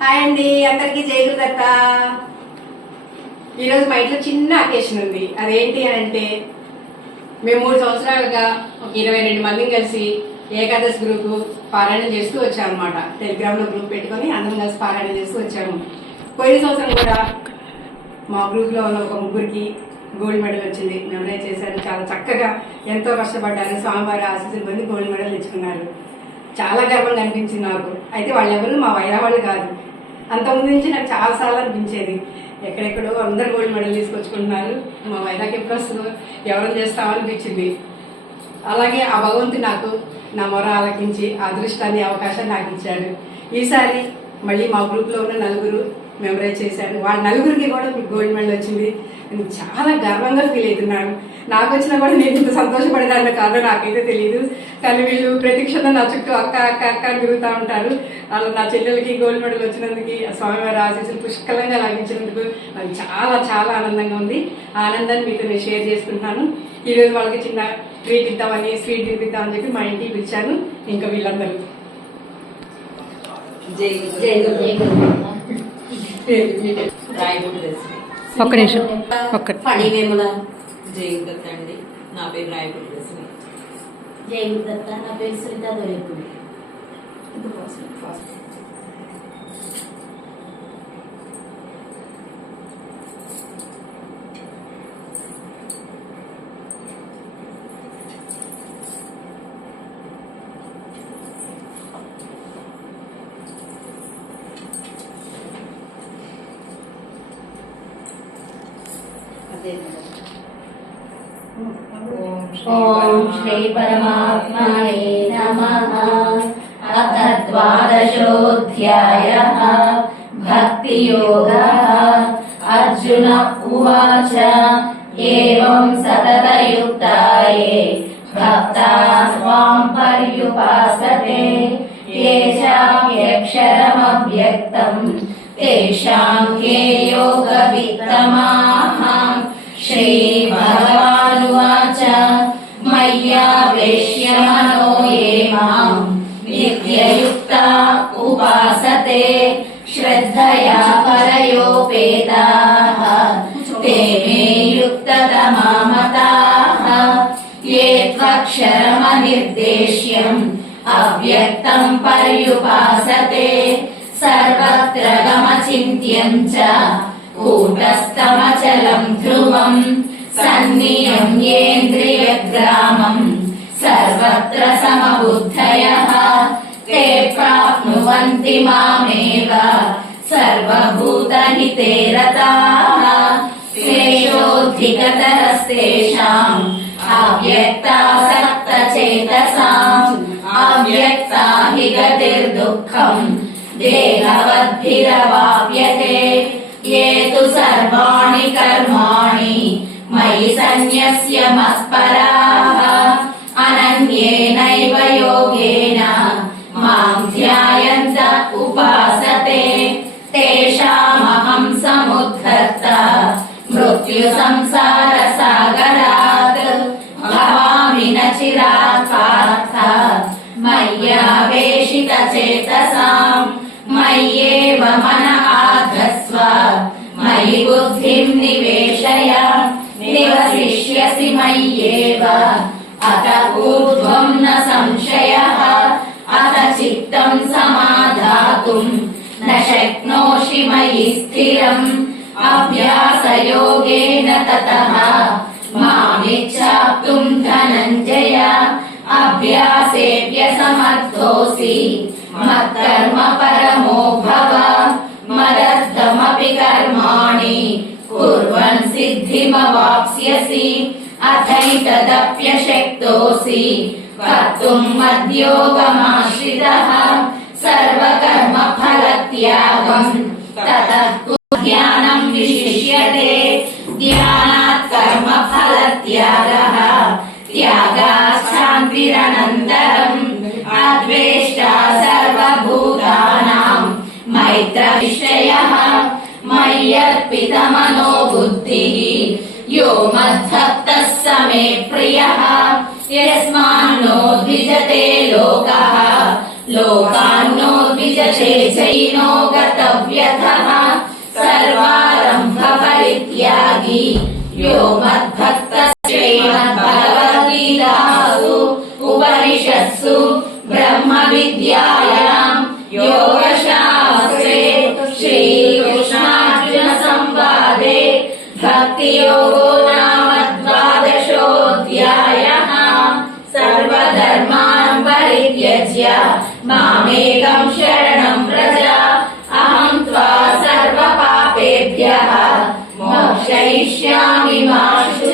Hi అండి అందరికీ జయగురుదత్త ఈరోజు మా ఇంట్లో చిన్న అకేషన్ ఉంది. అదేంటి అని అంటే మేము మూడు సంవత్సరాలుగా ఒక ఇరవై రెండు మందిని కలిసి ఏకాదశి గ్రూప్ పారాయణం చేస్తూ వచ్చాము అనమాట టెలిగ్రామ్లో గ్రూప్ పెట్టుకొని అందరం కలిసి పారాయణం చేస్తూ వచ్చాము. పోయిన సంవత్సరం కూడా మా గ్రూప్లో ఉన్న ఒక ముగ్గురికి గోల్డ్ మెడల్ వచ్చింది. నిర్ణయం చేశారు. చాలా చక్కగా ఎంతో కష్టపడ్డారు. స్వామివారి ఆశీస్సులు పొంది గోల్డ్ మెడల్ తెచ్చుకున్నారు. చాలా గర్వంగా అనిపించింది నాకు. అయితే వాళ్ళెవరు మా వైరా వాళ్ళు కాదు. అంతకుముందు నుంచి నాకు చాలాసార్లు అనిపించేది. ఎక్కడెక్కడో అందరు గోల్డ్ మెడల్ తీసుకొచ్చుకుంటున్నారు. మా వైజాగ్ ఎప్పుడు వస్తుందో ఎవరు చేస్తామో అనిపించింది. అలాగే ఆ భగవంతుడు నాకు నా మొర ఆలకించి అదృష్టాన్ని అవకాశం నాకు ఇచ్చాడు. ఈసారి మళ్ళీ మా గ్రూప్లో ఉన్న నలుగురు మెమరైజ్ చేశాడు వాళ్ళ నలుగురికి కూడా మీకు గోల్డ్ మెడల్ వచ్చింది. నేను చాలా గర్వంగా ఫీల్ అవుతున్నాను. నాకు వచ్చినా కూడా నేను ఇంత సంతోషపడేదాన్ని కాదో నాకైతే తెలియదు కానీ వీళ్ళు ప్రతి క్షణం నా చుట్టూ అక్క అక్క అక్క అని తిరుగుతూ ఉంటారు. వాళ్ళు నా చెల్లెలకి గోల్డ్ మెడల్ వచ్చినందుకు ఆ స్వామివారి ఆశీస్సులు పుష్కలంగా లాగించినందుకు నాకు చాలా చాలా ఆనందంగా ఉంది. ఆ ఆనందాన్ని మీతో నేను షేర్ చేసుకుంటున్నాను. ఈ రోజు వాళ్ళకి చిన్న ట్రీట్ ఇద్దామని స్వీట్ తినిపిద్దామని చెప్పి మా ఇంటికి పిలిచాను. ఇంకా వీళ్ళందరూ. ఒక్క నిమిషం. ఒక్క ఫణివేముల జై దత్త అండి నా పేరు రాయబుడి రెసిపీ జై దత్త నా పేరు సునీత దొరేకుడు ॐ श्रीपरमात्मने नमः। अथ द्वादशोऽध्यायः। भक्तियोगः। अर्जुन उवाच। एवं सततयुक्ताये, भक्ता स्वाम् पर्युपासते। येषाम् यक्षरमव्यक्तम् तेषाम् के योगवित्तमाः श्रद्धया परयोपेताः ते मे युक्ततमा मताः ये त्वक्षरमनिर्देश्यम् अव्यक्तम् पर्युपासते। सर्वत्र गमचिन्त्यम् च कूटस्थमचलम् ध्रुवम् सन्नियम्येन्द्रियग्रामम् सर्वत्र समबुद्धयः। ते प्राप्नुवन्ति मामेव। सर्वभूतहिते रताः क्लेशोऽधिकतरस्तेषाम् अव्यक्तासक्तचेतसाम् अव्यक्ता हि गतिर्दुःखम् देहवद्भिरवाप्यते ये तु सर्वाणि कर्माणि मयि सन्न्यस्य मत्पराः अनन्येनैव योगेन माम् ध्यायन्त मृत्युसंसारसागरात् भवामि न चिरात् पार्थ मय्यावेशितचेतसाम् मय्येव मन आधस्व मयि बुद्धिम् निवेशय निवसिष्यसि मय्येव अत ऊर्ध्वम् न संशयः अथ चित्तम् समाधातुम् न शक्नोषि मयि स्थिरम् अभ्यासयोगेन ततः मामिच्छाप्तुम् धनञ्जय। अभ्यासेऽप्यसमर्थोऽसि। मत्कर्म परमो भव। मदर्थमपि कर्माणि। कुर्वन् सिद्धिमवाप्स्यसि। अथैतदप्यशक्तोऽसि। कर्तुम् मद्योगमाश्रितः। सर्वकर्मफलत्यागम्। ततः मैत्रविषयः मय्यर्पितमनो बुद्धिः यो मद्भक्तः स मे प्रियः यस्मान्नो द्विजते लोकः लोकान्नो द्विजते चैनो गतौ यतः सर्वारम्भ परित्यागी यो मद्भक्तः श्रीमद्भगवद्गीतासु उपनिषत्सु ब्रह्मविद्यायाम् योगशास्त्रे त्यज्य मामेकम् शरणम् व्रज अहम् त्वा सर्वपापेभ्यः। मोक्षयिष्यामि माशु